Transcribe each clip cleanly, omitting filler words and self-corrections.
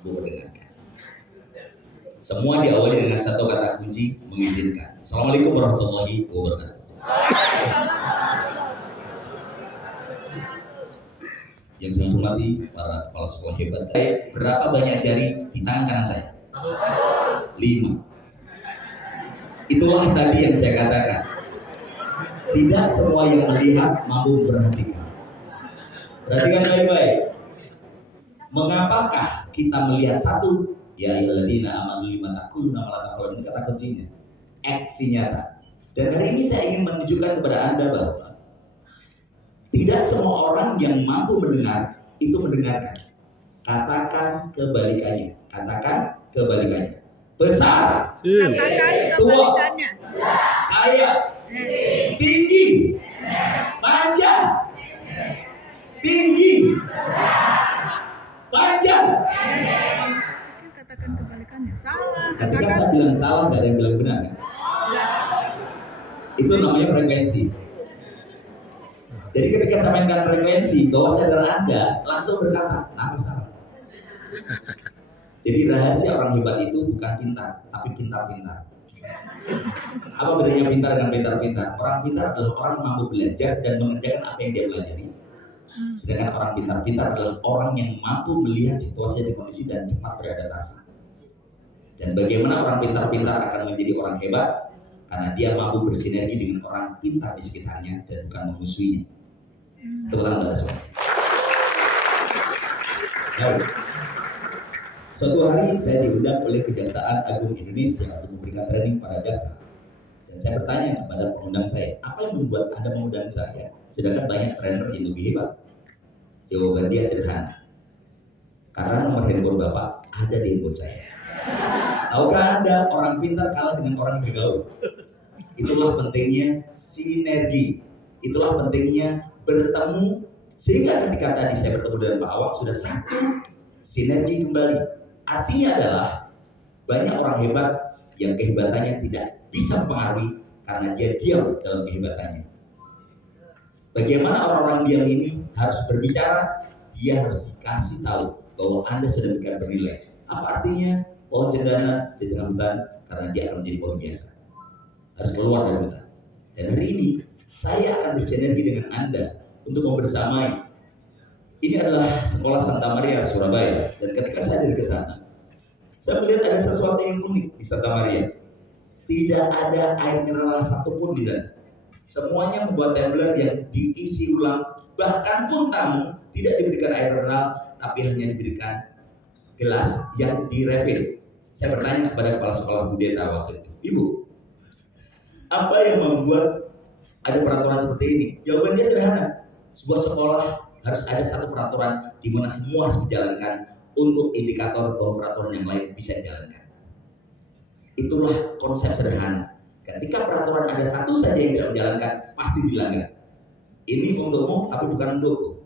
mampu mendengarkan. Semua diawali dengan satu kata kunci, mengizinkan. Assalamualaikum warahmatullahi wabarakatuh. Yang saya hormati para kepala sekolah hebat. Berapa banyak jari di tangan kanan saya? 5. Itulah tadi yang saya katakan. Tidak semua yang melihat mampu memperhatikan. Perhatikan baik-baik. Mengapakah kita melihat satu? Ya ayyuhalladzina amanu lima taquluna ma la taf'alun, ini kata kuncinya. Aksi nyata. Dan hari ini saya ingin menunjukkan kepada Anda bahwa tidak semua orang yang mampu mendengar itu mendengarkan. Katakan kebalikannya. Katakan kebalikannya. Besar. Katakan kebalikannya. Kaya. Tinggi. Panjang. Tinggi. Panjang. Katakan kebalikannya. Salah. Ketika saya bilang salah, gak ada yang bilang benar kan? Itu namanya frekuensi. Jadi ketika saya mainkan frekuensi, bawah sadar Anda langsung berkata, apa salah? Jadi rahasia orang hebat itu bukan pintar, tapi pintar-pintar. Apa bedanya pintar dengan pintar-pintar? Orang pintar adalah orang yang mampu belajar dan mengerjakan apa yang dia pelajari. Sedangkan orang pintar-pintar adalah orang yang mampu melihat situasi dan kondisi dan cepat beradaptasi. Dan bagaimana orang pintar-pintar akan menjadi orang hebat? Karena dia mampu bersinergi dengan orang pintar di sekitarnya dan bukan memusuhinya. Tepuk tangan pada semua. Suatu hari saya diundang oleh Kejaksaan Agung Indonesia untuk memberikan training para jaksa. Dan saya bertanya kepada pengundang saya, apa yang membuat Anda mengundang saya? Sedangkan banyak trainer yang lebih hebat. Jawaban dia sederhana. Karena nomor handphone Bapak ada di handphone saya. Tahukah Anda orang pintar kalah dengan orang bergaul? Itulah pentingnya sinergi. Itulah pentingnya bertemu. Sehingga ketika tadi saya bertemu dengan Pak Awak sudah satu sinergi kembali. Artinya adalah banyak orang hebat yang kehebatannya tidak bisa mempengaruhi karena dia diam dalam kehebatannya. Bagaimana orang-orang diam ini harus berbicara? Dia harus dikasih tahu bahwa Anda sedang bernilai. Apa artinya? Pohon cendana di tengah hutan karena dia akan menjadi pohon biasa. Harus keluar dari hutan. Dan hari ini saya akan bersinergi dengan Anda untuk membersamai. Ini adalah sekolah Santa Maria Surabaya. Dan ketika saya dari ke sana, saya melihat ada sesuatu yang unik di Santa Maria. Tidak ada air mineral satupun di sana. Semuanya membuat tumbler yang diisi ulang. Bahkan pun tamu tidak diberikan air mineral, tapi hanya diberikan gelas yang direfill. Saya bertanya kepada kepala sekolah Budeta waktu itu, Ibu, apa yang membuat ada peraturan seperti ini? Jawabannya sederhana. Sebuah sekolah harus ada satu peraturan di mana semua harus dijalankan untuk indikator bahwa peraturan yang lain bisa dijalankan. Itulah konsep sederhana. Ketika peraturan ada satu saja yang tidak dijalankan, pasti dilanggar. Ini untukmu, tapi bukan untukku.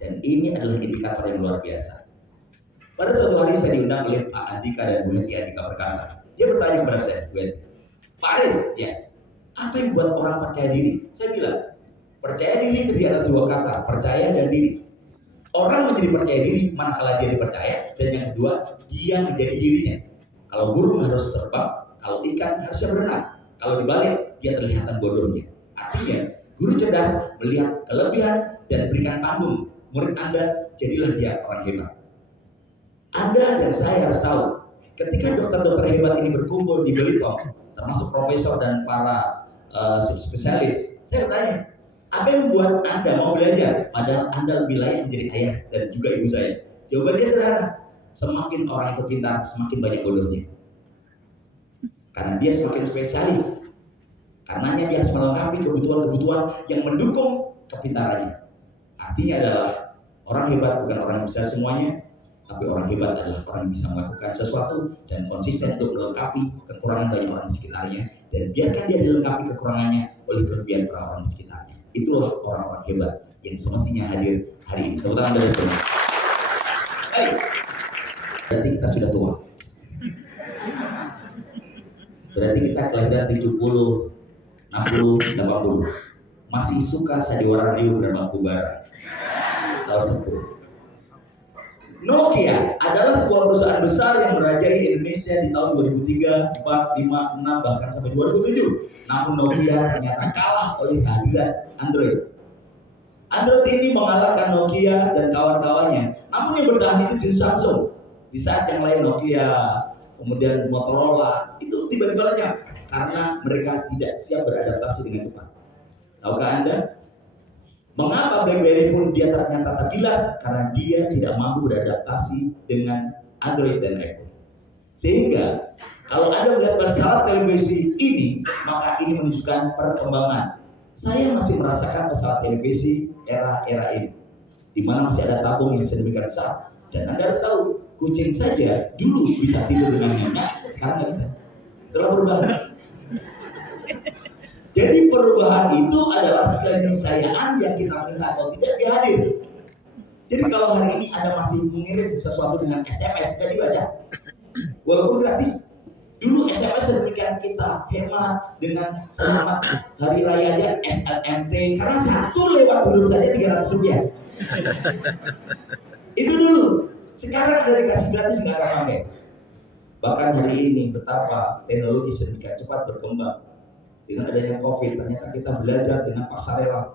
Dan ini adalah indikator yang luar biasa. Pada suatu hari saya diundang oleh Pak Andika dan Bu Heti Andika Perkasa. Dia bertanya kepada saya, Bu Heti, Pak Aris, yes, apa yang buat orang percaya diri? Saya bilang, percaya diri terdiri atas dua kata, percaya dan diri. Orang menjadi percaya diri manakala dia dipercaya, dan yang kedua, dia menjadi dirinya. Kalau burung harus terbang, kalau ikan harusnya berenang. Kalau dibalik, dia terlihatan bodohnya. Artinya, guru cerdas melihat kelebihan dan berikan panggung. Murid Anda, jadilah dia orang hebat. Anda dan saya harus tahu, ketika dokter-dokter hebat ini berkumpul di Belitung, termasuk profesor dan para subspesialis, saya bertanya, apa yang membuat Anda mau belajar? Padahal Anda lebih layak menjadi ayah dan juga ibu saya. Jawabannya sederhana, semakin orang itu pintar, semakin banyak bodohnya. Karena dia semakin spesialis. Karenanya dia harus melengkapi kebutuhan-kebutuhan yang mendukung kepintarannya. Artinya adalah orang hebat bukan orang yang bisa semuanya, tapi orang hebat adalah orang yang bisa melakukan sesuatu dan konsisten untuk melengkapi kekurangan banyak orang di sekitarnya, dan biarkan dia dilengkapi kekurangannya oleh kelebihan orang-orang di sekitarnya. Itulah orang-orang hebat yang semestinya hadir hari ini. Tepuk tangan dari semua. Baik. Berarti kita sudah tua. Berarti kita kelahiran 70, 60, 80. Masih suka Sadiwara Radio dan Mangkubara. Salah sepuh. Nokia adalah sebuah perusahaan besar yang merajai Indonesia di tahun 2003, 4, 5, 6, bahkan sampai 2007. Namun Nokia ternyata kalah oleh kehadiran Android. Android ini mengalahkan Nokia dan kawan-kawannya. Namun yang bertahan itu justru Samsung. Di saat yang lain Nokia, kemudian Motorola, itu tiba-tiba lenyap karena mereka tidak siap beradaptasi dengan cepat. Tahukah Anda? Mengapa BlackBerry pun dia ternyata tergilas? Karena dia tidak mampu beradaptasi dengan Android dan iPhone. Sehingga kalau Anda melihat pesawat televisi ini, maka ini menunjukkan perkembangan. Saya masih merasakan pesawat televisi era-era ini, di mana masih ada tabung yang sedemikian besar. Dan Anda harus tahu, kucing saja dulu bisa tidur dengan nyenyak, sekarang nggak bisa. Telah berubah. Jadi perubahan itu adalah keniscayaan yang kita minta atau tidak dia hadir. Jadi kalau hari ini Anda masih mengirim sesuatu dengan SMS dan dibaca, walaupun gratis. Dulu SMS sedemikian kita hemat dengan selamat hari raya aja SLMT karena satu lewat huruf saja 300 rupiah. Itu dulu. Sekarang ada dikasih gratis nggak akan pakai. Bahkan hari ini betapa teknologi sedemikian cepat berkembang. Dengan adanya COVID, ternyata kita belajar dengan paksa rela.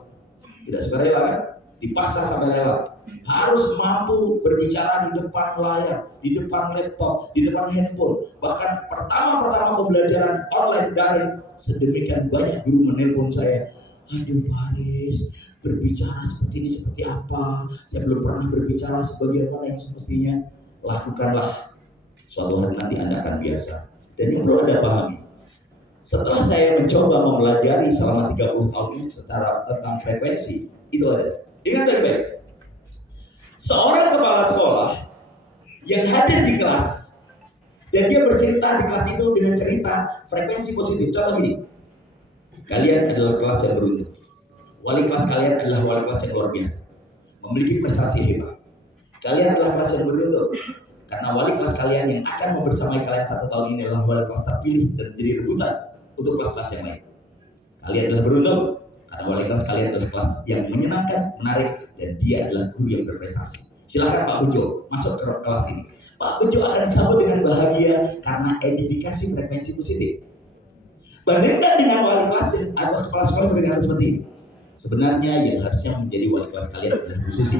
Tidak sukarela kan? Dipaksa sampai rela. Harus mampu berbicara di depan layar, di depan laptop, di depan handphone. Bahkan pertama pembelajaran online daring, sedemikian banyak guru menelpon saya. Aduh Paris, berbicara seperti ini seperti apa? Saya belum pernah berbicara sebagaimana yang semestinya. Lakukanlah. Suatu hari nanti Anda akan biasa. Dan yang perlu Anda pahami, setelah saya mencoba mempelajari selama 30 tahun ini secara tentang frekuensi, itu ada. Ingat baik-baik. Seorang kepala sekolah yang hadir di kelas dan dia bercerita di kelas itu dengan cerita frekuensi positif. Contoh gini, kalian adalah kelas yang beruntung. Wali kelas kalian adalah wali kelas yang luar biasa, memiliki prestasi hebat. Kalian adalah kelas yang beruntung karena wali kelas kalian yang akan membersamai kalian 1 tahun ini adalah wali kelas terpilih dan menjadi rebutan untuk kelas-kelas yang lain. Kalian adalah beruntung karena wali kelas kalian adalah kelas yang menyenangkan, menarik, dan dia adalah guru yang berprestasi. Silakan Pak Bejo masuk ke kelas ini. Pak Bejo akan disambut dengan bahagia karena edifikasi frekuensi positif. Bandingkan dengan wali kelas atau kepala sekolah berdengar seperti ini. Sebenarnya yang harusnya menjadi wali kelas kalian adalah Bu Susi.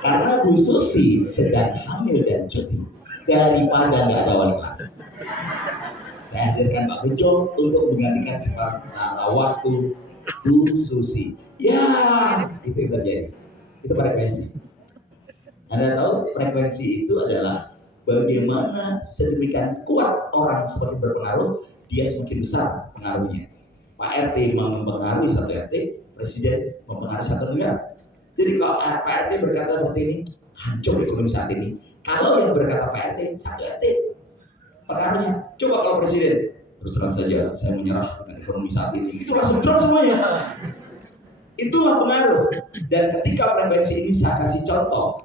Karena Bu Susi sedang hamil dan cuti daripada nggak ada wali kelas. Saya hadirkan Pak Bejo untuk menggantikan sementara waktu Bu Susi. Ya, itu yang terjadi. Itu frekuensi. Anda tahu frekuensi itu adalah bagaimana sedemikian kuat orang semakin berpengaruh, dia semakin besar pengaruhnya. Pak RT mempengaruhi satu RT, Presiden mempengaruhi satu negara. Jadi kalau Pak RT berkata seperti ini, hancur ekonomi saat ini. Kalau yang berkata Pak RT, satu RT pengaruhnya. Coba kalau Presiden, terus terang saja saya menyerah dengan ekonomi saat ini, itu langsung drop semuanya. Itulah pengaruh. Dan ketika frekuensi ini saya kasih contoh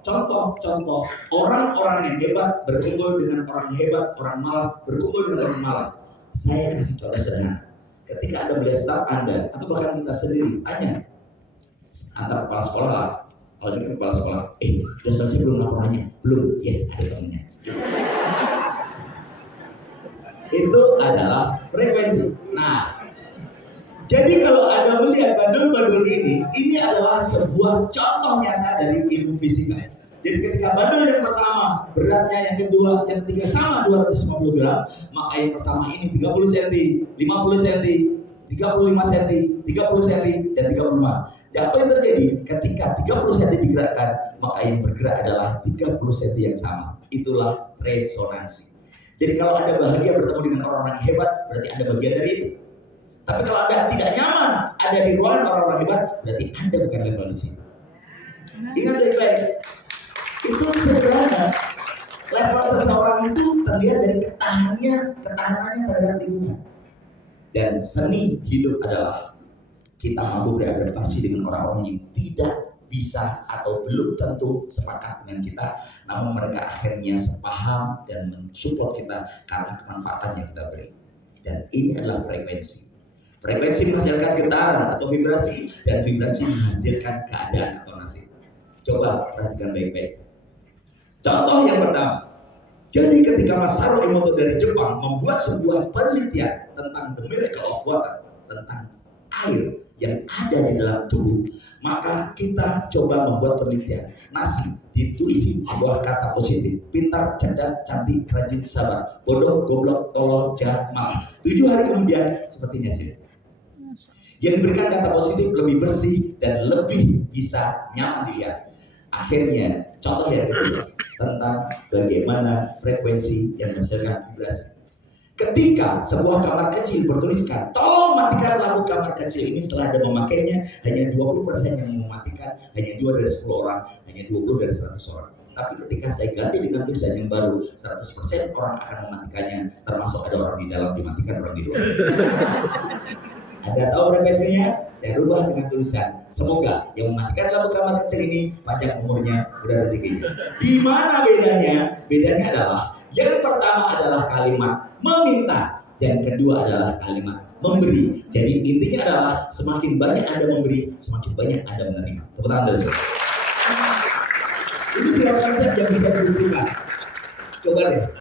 orang-orang yang hebat berkumpul dengan orang hebat, orang malas berkumpul dengan orang malas. Saya kasih contoh sederhana. Ketika Anda melihat staf Anda atau bahkan kita sendiri, tanya antar kepala sekolah lah. Kalau ini kepala sekolah, udah selesai belum laporannya? Belum, yes, ada temennya. Itu adalah frekuensi. Nah, jadi kalau Anda melihat bandul-bandul ini adalah sebuah contoh nyata dari ilmu fisika. Jadi ketika bandul yang pertama beratnya, yang kedua, yang ketiga sama 250 gram, maka yang pertama ini 30 cm, 50 cm, 35 cm, 30 cm, dan 35. Dan apa yang terjadi ketika 30 cm digerakkan, maka yang bergerak adalah 30 cm yang sama. Itulah resonansi. Jadi kalau Anda bahagia bertemu dengan orang-orang hebat, berarti Anda bagian dari itu. Tapi kalau Anda tidak nyaman ada di ruangan orang-orang hebat, berarti Anda bukan level di sini. Ingat baik-baik, itu sederhana. Level seseorang itu terlihat dari ketahanannya terhadap lingkungan. Dan seni hidup adalah kita mampu beradaptasi dengan orang-orang yang tidak bisa atau belum tentu sepakat dengan kita, namun mereka akhirnya sepaham dan mensupport kita karena kemanfaatan yang kita beri. Dan ini adalah frekuensi. Frekuensi menghasilkan getaran atau vibrasi, dan vibrasi menghasilkan keadaan atau nasib. Coba perhatikan baik-baik. Contoh yang pertama, jadi ketika Masaru Emoto dari Jepang membuat sebuah penelitian tentang the miracle of water, tentang air yang ada di dalam tubuh, maka kita coba membuat penelitian. Nasi ditulisi sebuah kata positif: pintar, cerdas, cantik, rajin, sabar, bodoh, goblok, tolol, jahat, malah. 7 hari kemudian sepertinya sih. Yang diberikan kata positif lebih bersih dan lebih bisa nyaman dilihat. Akhirnya, contoh yang kedua tentang bagaimana frekuensi yang menghasilkan vibrasi. Ketika sebuah kamar kecil bertuliskan, tolong matikan lampu kamar kecil ini, setelah Anda memakainya, hanya 20% yang mematikan, hanya 2 dari 10 orang, hanya 20 dari 100 orang. Tapi ketika saya ganti dengan tulisan yang baru, 100% orang akan mematikannya, termasuk ada orang di dalam dimatikan, orang di luar. Anda tahu frekuensinya? Saya rubah dengan tulisan, semoga yang mematikan lampu kamar kecil ini panjang umurnya, berat rezekinya. Di mana bedanya? Bedanya adalah yang pertama adalah kalimat meminta, dan kedua adalah kalimat memberi. Jadi intinya adalah semakin banyak Anda memberi, semakin banyak Anda menerima. Tepuk tangan dari semua. Ini sebuah konsep yang bisa dibuktikan. Coba deh.